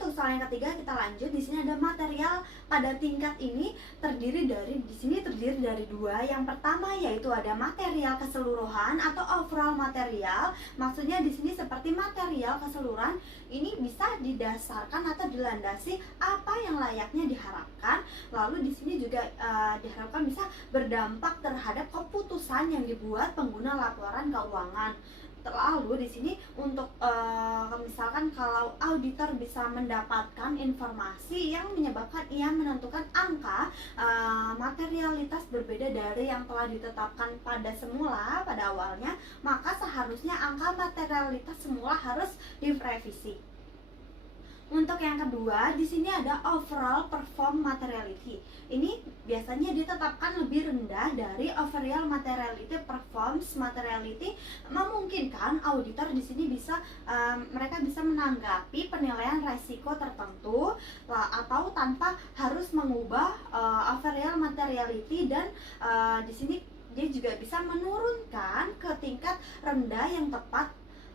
untuk soal yang ketiga kita lanjut. Di sini ada material pada tingkat ini terdiri dari dua. Yang pertama yaitu ada material keseluruhan atau overall material. Maksudnya di sini seperti material keseluruhan ini bisa didasarkan atau dilandasi apa yang layaknya diharapkan. Lalu di sini juga diharapkan bisa berdampak terhadap keputusan yang dibuat pengguna laporan keuangan. Lalu di sini untuk misalkan kalau auditor bisa mendapatkan informasi yang menyebabkan ia menentukan angka materialitas berbeda dari yang telah ditetapkan pada awalnya, maka seharusnya angka materialitas semula harus direvisi. Untuk yang kedua, di sini ada overall perform materiality. Ini biasanya ditetapkan lebih rendah dari overall materiality. Performs materiality memungkinkan auditor di sini mereka bisa menanggapi penilaian resiko tertentu atau tanpa harus mengubah overall materiality, dan di sini dia juga bisa menurunkan ke tingkat rendah yang tepat,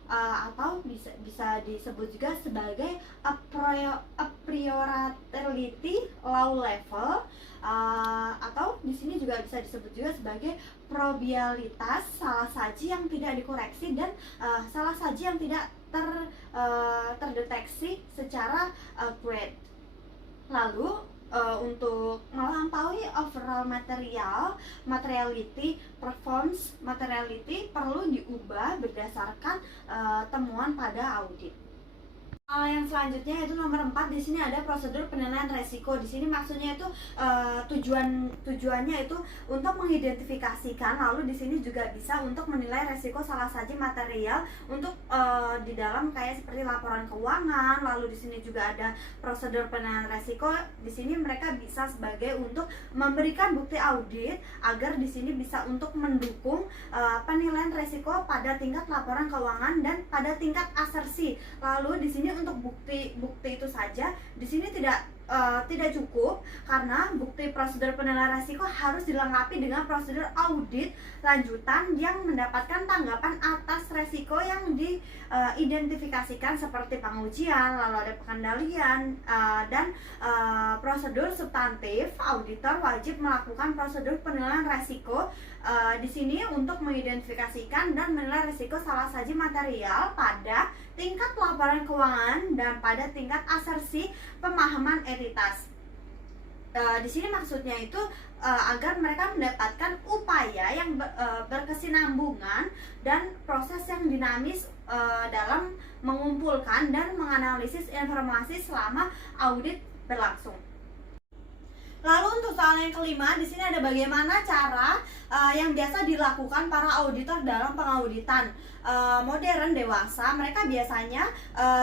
atau bisa disebut juga sebagai a priority low level, atau di sini juga bisa disebut juga sebagai probabilitas salah saji yang tidak dikoreksi dan salah saji yang tidak terdeteksi secara accurate. Lalu untuk melampaui overall materiality, performance materiality perlu diubah berdasarkan temuan pada audit. Yang selanjutnya yaitu nomor 4. Di sini ada prosedur penilaian resiko. Di sini maksudnya itu tujuannya itu untuk mengidentifikasikan, lalu di sini juga bisa untuk menilai resiko salah saji material untuk di dalam kayak seperti laporan keuangan. Lalu di sini juga ada prosedur penilaian resiko. Di sini mereka bisa sebagai untuk memberikan bukti audit agar di sini bisa untuk mendukung penilaian resiko pada tingkat laporan keuangan dan pada tingkat asersi. Lalu di sini untuk bukti itu saja di sini tidak cukup, karena bukti prosedur penilaian resiko harus dilengkapi dengan prosedur audit lanjutan yang mendapatkan tanggapan atas resiko yang diidentifikasikan seperti pengujian, lalu ada pengendalian, dan prosedur substantif. Auditor wajib melakukan prosedur penilaian resiko di sini untuk mengidentifikasikan dan menilai resiko salah saji material pada tingkat laporan keuangan dan pada tingkat asersi pemahaman entitas. Di sini maksudnya itu agar mereka mendapatkan upaya yang berkesinambungan dan proses yang dinamis dalam mengumpulkan dan menganalisis informasi selama audit berlangsung. Lalu untuk soal yang kelima, di sini ada bagaimana cara yang biasa dilakukan para auditor dalam pengauditan. Modern dewasa, mereka biasanya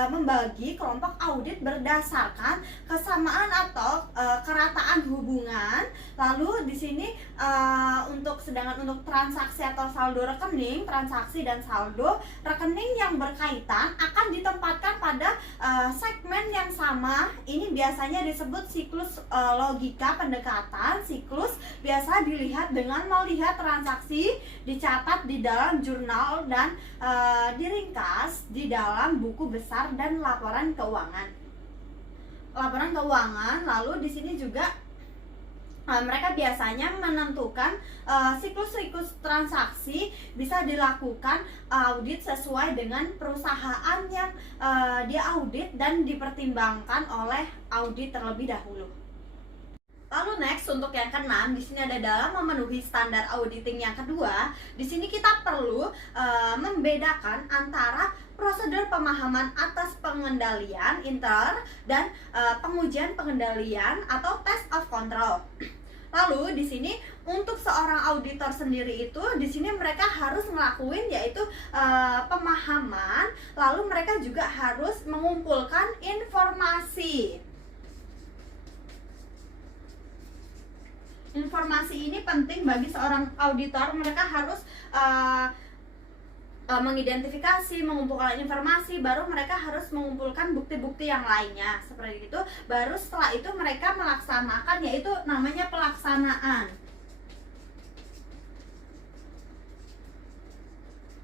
membagi kelompok audit berdasarkan kesamaan atau kerataan hubungan. Lalu di sini sedangkan untuk transaksi atau saldo rekening, transaksi dan saldo rekening yang berkaitan akan ditempatkan pada segmen yang sama. Ini biasanya disebut siklus logika pendekatan. Siklus biasa dilihat dengan melihat transaksi dicatat di dalam jurnal dan diringkas di dalam buku besar dan laporan keuangan. Lalu di sini juga mereka biasanya menentukan siklus transaksi bisa dilakukan audit sesuai dengan perusahaan yang diaudit dan dipertimbangkan oleh audit terlebih dahulu. Lalu next untuk yang keenam, di sini ada dalam memenuhi standar auditing yang kedua. Di sini kita perlu membedakan antara prosedur pemahaman atas pengendalian intern dan pengujian pengendalian atau test of control. Lalu di sini untuk seorang auditor sendiri itu di sini mereka harus ngelakuin yaitu pemahaman, lalu mereka juga harus mengumpulkan informasi. Informasi ini penting bagi seorang auditor. Mereka harus mengidentifikasi, mengumpulkan informasi, baru mereka harus mengumpulkan bukti-bukti yang lainnya seperti itu. Baru setelah itu mereka melaksanakan, yaitu namanya pelaksanaan.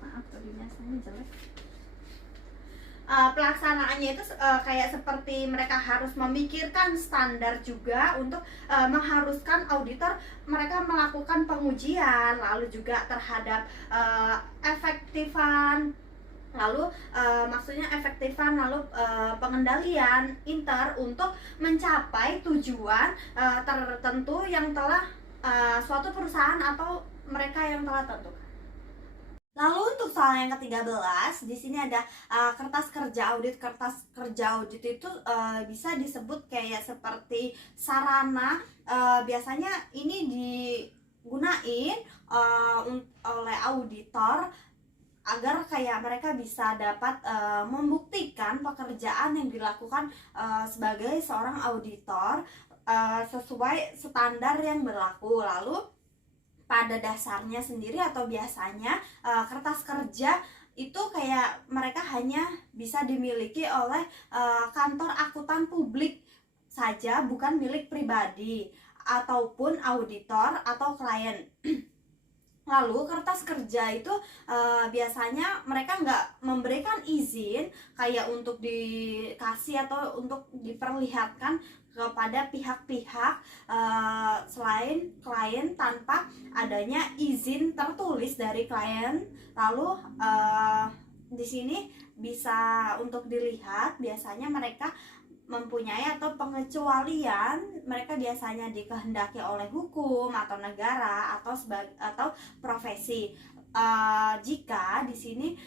Maaf, tulisannya jelek. pelaksanaannya itu kayak seperti mereka harus memikirkan standar juga untuk mengharuskan auditor mereka melakukan pengujian, lalu juga terhadap efektifan, lalu maksudnya efektifan, lalu pengendalian inter untuk mencapai tujuan tertentu yang telah suatu perusahaan atau mereka yang telah tentukan. Lalu untuk soal yang ke-13, di sini ada kertas kerja audit. Kertas kerja audit itu bisa disebut kayak seperti sarana, biasanya ini digunain oleh auditor agar kayak mereka bisa dapat membuktikan pekerjaan yang dilakukan sebagai seorang auditor sesuai standar yang berlaku. Lalu pada dasarnya sendiri atau biasanya kertas kerja itu kayak mereka hanya bisa dimiliki oleh kantor akuntan publik saja, bukan milik pribadi ataupun auditor atau klien. Lalu kertas kerja itu biasanya mereka nggak memberikan izin kayak untuk dikasih atau untuk diperlihatkan kepada pihak-pihak selain klien tanpa adanya izin tertulis dari klien. Lalu di sini bisa untuk dilihat biasanya mereka mempunyai atau pengecualian, mereka biasanya dikehendaki oleh hukum atau negara atau profesi. Jika di sini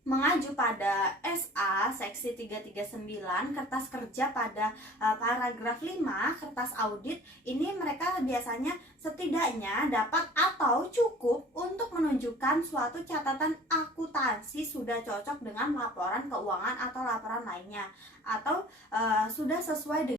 mengacu pada SA seksi 339 kertas kerja pada paragraf 5 kertas audit, ini mereka biasanya setidaknya dapat atau cukup untuk menunjukkan suatu catatan akuntansi sudah cocok dengan laporan keuangan atau laporan lainnya, atau sudah sesuai dengan